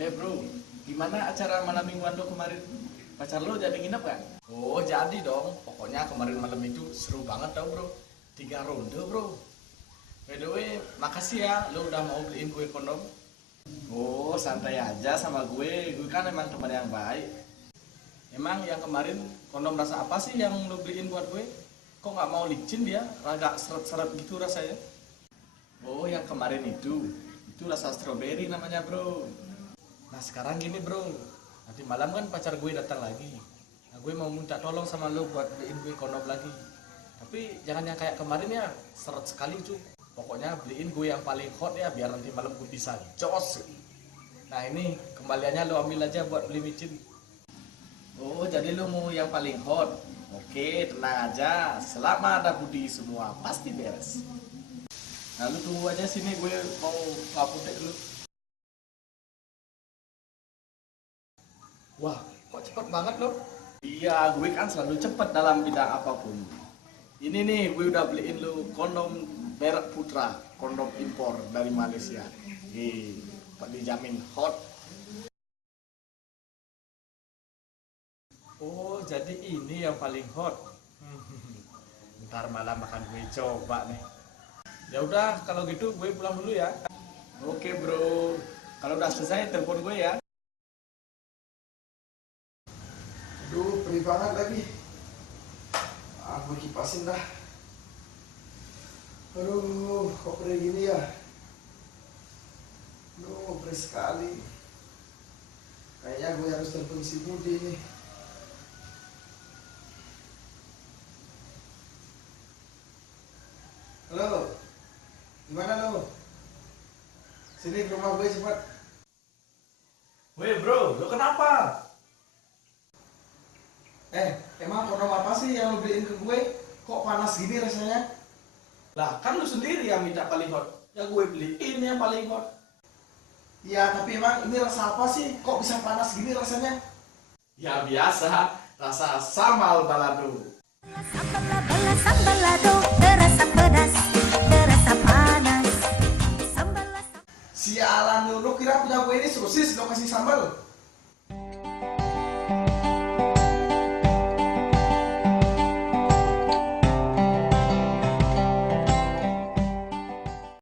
Bro, gimana acara malam mingguan lo kemarin? Pacar lo jadi nginep kan? Oh jadi dong, pokoknya kemarin malam itu seru banget tau bro. 3 ronde bro. By the way, makasih ya lo udah mau beliin gue kondom. Oh santai aja sama gue kan emang teman yang baik. Emang yang kemarin kondom rasa apa sih yang lo beliin buat gue? Kok nggak mau licin dia? Agak seret-seret gitu rasanya. Oh yang kemarin itu rasa strawberry namanya bro. Nah sekarang gini bro, nanti malam kan pacar gue datang lagi. Nah gue mau minta tolong sama lo buat beliin gue kondom lagi. Tapi jangan yang kayak kemarin ya, seret sekali cuy. Pokoknya beliin gue yang paling hot ya, biar nanti malam gue bisa jos. Nah ini kembaliannya lo ambil aja buat beli micin. Oh jadi lo mau yang paling hot? Oke tenang aja, selama ada Budi semua pasti beres. Nah lu tunggu aja sini, gue mau ke apotek dulu. Wah, kok cepet banget loh? Iya, gue kan selalu cepet dalam bidang apapun. Ini nih, gue udah beliin lu kondom merek Putra, kondom impor dari Malaysia. Dijamin hot. Oh, jadi ini yang paling hot. Ntar malam makan gue coba nih. Ya udah, kalau gitu gue pulang dulu ya. Oke bro, kalau udah selesai telepon gue ya. Aduh, perih banget lagi. Gue kipasin dah. Aduh, kok perih gini ya? Aduh, perih sekali. Kayaknya gue harus telepon si Budi nih. Halo, gimana lo? Sini ke rumah gue cepat. Weh bro, lo kenapa? Emang kondom apa sih yang lo beliin ke gue? Kok panas gini rasanya? Lah kan lu sendiri yang minta paling hot. Ya gue beliin yang paling hot. Ya, tapi emang ini rasa apa sih? Kok bisa panas gini rasanya? Ya biasa, rasa sambal balado. Sambal balado terasa pedas, terasa panas. Sialan lu kira punya gue ini sosis lo kasih sambal?